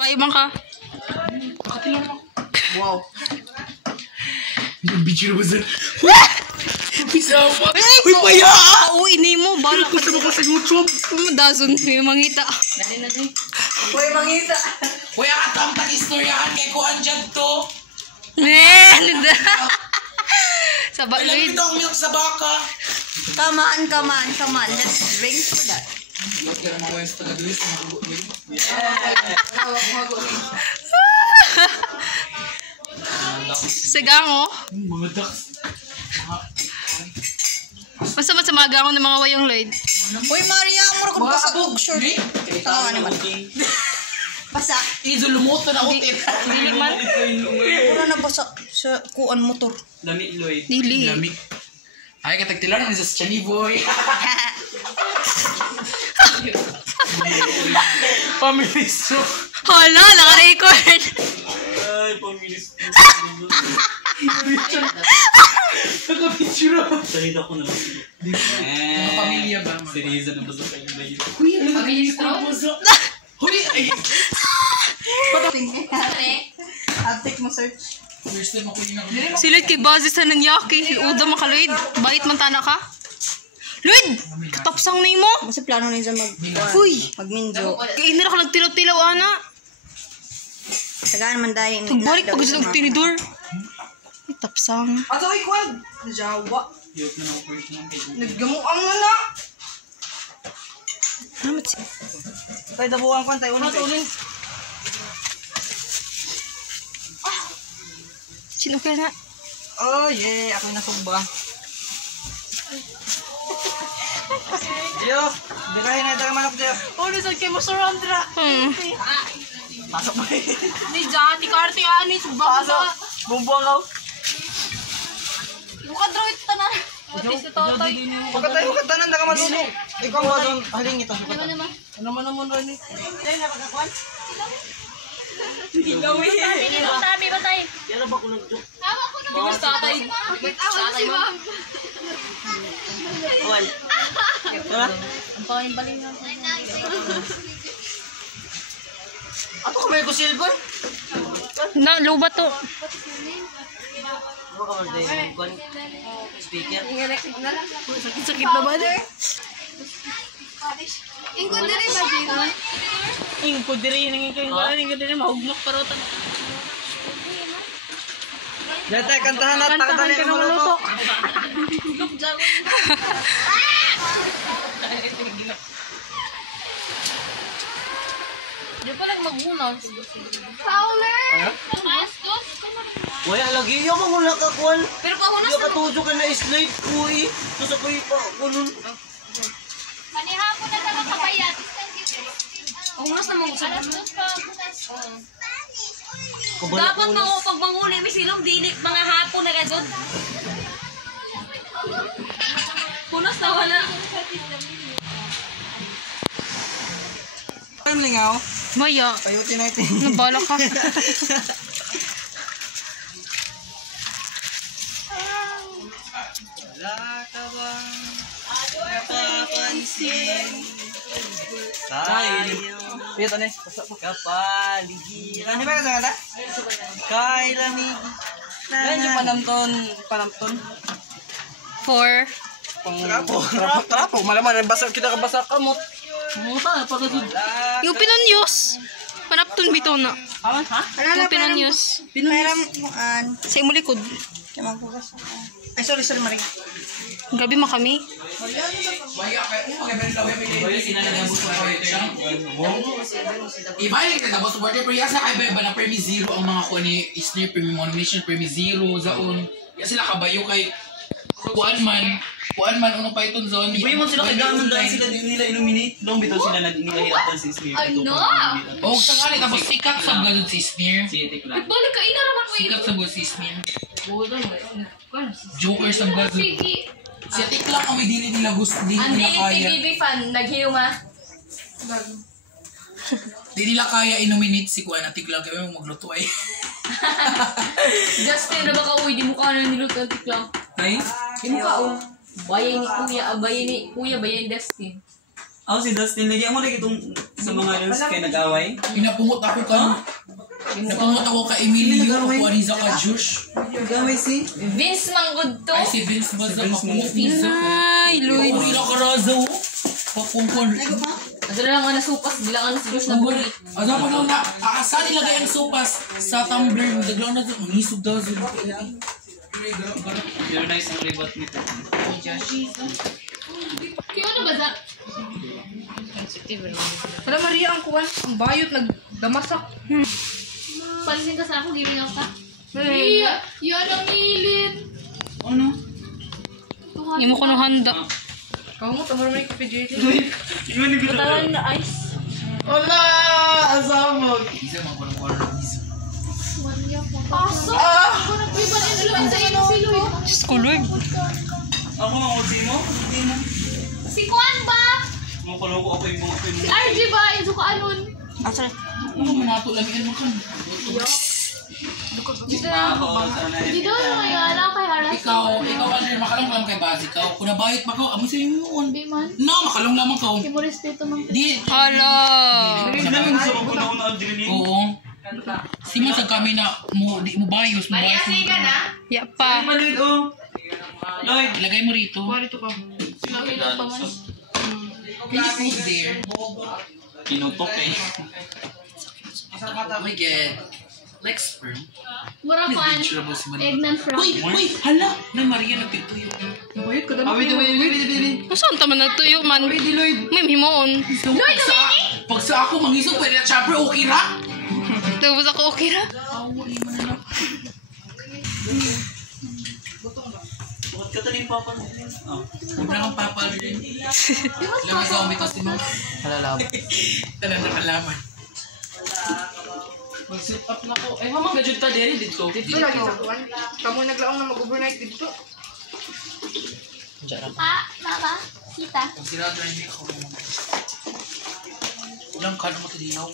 Baibang ka. Wow. Yung bitch na ba sir? Pisama! Uy, paya! Uy, inay mo. Bala ka. Kasama ka sa YouTube! Dason, may mangita. Uy, mangita. Uy, atang tag-istoryahan kay Kuan dyan to! Sa Ilang Lloyd. pito ang milk sa baka! Come on. Let's drink for that. Lord ka naman wens taga-dulis na mag-uwi. Sagango. Mga ducks. Basta sa mga gango ng mga wayong Lloyd. Uy, Maria, mura ko basa tog short. Tawa naman. Basa. Izo lumuto na utit. Dili man. Mura na basa sa kuan motor. Lami Lloyd. Dili. Lamig. Ay, katagtilan ni sa Chani Boy. Pamiliso. Hala, naka-record. Ay, pamilis. Naka-picture ako. Salita ko na lang. Mga pamilya ba? Si Riza na basta kayo ba yun? Uy, ano nag-iistro? Uy, ay. Update mo, search. First time ako yung Si Lloyd kay Bazis sa nanyaki. Uda man ka, Lloyd. Bait man tana ka. Lloyd! Katapsang na mo. Kasi plano niya Uy! magminjo. Kaya hindi na ka nagtilaw-tilaw, ana. Tagaan man dahil. Nagbalik pag gusto ng tinidor. Ay, tapsang. Ato, ay, kuwan. Najawa. Yot na ako first lang kayo. Naggamuang na na. Namat siya. Kaya dabuang kwan tayo. Sino kaya na? Oh, yeah. Ako na sugba. Diyo, dirahin na ito manok, Diyo. Oh, nasan kayo mo surrendra? Pasok mo. Ni Jati Karte, ani, subak Pasok. Bumbuang ako. Buka draw ito tanan. Otis ito, toy. Huwag tayo tanan, na ka malulo. Ikaw mo doon, haling ito. Ano man naman rin eh. Dahil napagkakuan? Hindi Tabi ba tayo? Kaya ba ko nag-joke? Hawa ko na. Bigos tatay. Tatay mo. Kuwan. Ang pangin balingan. Ato ka may kusilbon? Na, lubat to. Ano ka mag-day? Kuwan? Speaker? Sakit na ba? Ingko diri ba dito? Ingko diri nang ingko ingko diri mahugmok parota. Dito, kantahan na. Takadali ka mo ng luto. lutok. Di pa lang mag-una. Fowler! Wala lagi yung mga wala ka kuwan. Pero pahunas Yung katujo ka na slide uy. Tapos ako yung pa kunun. Panihapon na ka kabayat. Pahunas na mga usap. Dapat na ako pag manguli may silong dinik mga hapon na gadod. Punas na wala. Ano lingaw? Maya. Payutin natin. Nabala ka. Wala ka bang napapansin? Tayo. Dito na. Kapaligiran. Ano ba ka sa kata? Kay lamig. Yan yung panamton. 4. Trapo. Malaman, kita kabasa kamot. Muta na pagkasud. Yung pinanyos. Panapton bito na. Ha? Yung pinanyos. Pinayram mo Sa imo likod. Kaya magbukas ako. Ay, sorry, Maring. Gabi mo kami. Iba yung nagabot sa birthday pero yasa kay ba na Premi Zero ang mga kuha ni Isner Premi Monovation Premi Zero zaon. Kaya sila kabayo kay kuan man unong python zone. Uy mo sila kay gamon dahil sila din nila illuminate. Long bitaw sila nag-inilahiratan si Smith. Ano? O tangali tapos sikat sa gazon si Isner. Sitik lang. Balik ka ina naman ko Sikat sa si Isner. Joker sa gazon. Sige. Si Tikla kami dili nila gusto dili Ang nila kaya. PBB fan naghiyuma. Di nila kaya i-nominate si Kuan at Tikla kaya magluto ay. Justin na baka uy di mo ka na niluto ang tiklang. Ay? Di mo ka Bayan ni Kuya, bayan ni Justin. Ako si Dustin, lagi mo na itong sa mga news kay nag-away. Pinapungot ako ka. Napungot ako ka Emilio, ako Aniza ka Josh. Nag-away si? Vince Manggod to. Ay si Vince Baza, papungot Vince. Ay, Lloyd. Uy, nakaraza oh. Papungkon. Asa na lang nga nasupas, bilang na si Josh na buli. Ano pa lang na, saan nilagay ang sopas sa tumbler mo? Daglang na doon, mangisog daw doon. Pero nice ang ribat nito. Kaya ano ba da? Wala, Maria, ang kuwan. Ang bayot, nagdamasak. Palisin ka sa ako, giving out ka. Iya, yan ang milit. Ano? Imo ko ng handa. Kamu mo, tamar mo yung kape JJ. Katawan na ice. Wala! Asabog! Isa mga kulang-kulang. Aso! Ako nagbiban influenza yun ang silo. Diyos ko, Lloyd. Ako ang utsi mo? Hindi mo. Si Kwan ba? Mukuloko ako yung mga Si RJ ba? Yung suka anon. Ano mo nato lang yan mo kan? Dito na ako ba? Dito na ngayon. Ako kay Haras. Ikaw, Alder, makalong lang kay Baz. Ikaw, kung nabayot pa ka, amo sa inyo yun. Di man. No, makalong lamang ka. Hindi mo respeto man. Di, Hala. Hindi naman sa mga na adrenaline. oo. Siman sa kami na di mo bayos, mo bayos. Ya pa. Lloyd, oh. Lloyd. Ilagay mo rito. Parito ka. Nakilap pa man. Can you put there? Pinutok eh. Oh my God. Like sperm. Mura May Kwan. picture mo si Maria. Eggnan frog. Uy, hala! Na Maria nagtituyo. Nabayot ka dala. Wait. Saan tama nagtuyo man? May himoon. Pag sa ako mangisog, pwede na chopper, okay ra? Tapos ako okay ra. Bakit ka tanim papa mo? Oh. Huwag na kang papal rin. Lamay sa umitas din mo. Halalaman. Talang nakalaman. Mag-sit up na ko. Ay, hamang gadget ta diri dito. Dito lagi sa kuwan. Kamu naglaong na mag-overnight dito. Mama. Sita. Pag sinadra hindi ako. Ilang kano mo ito dinaw.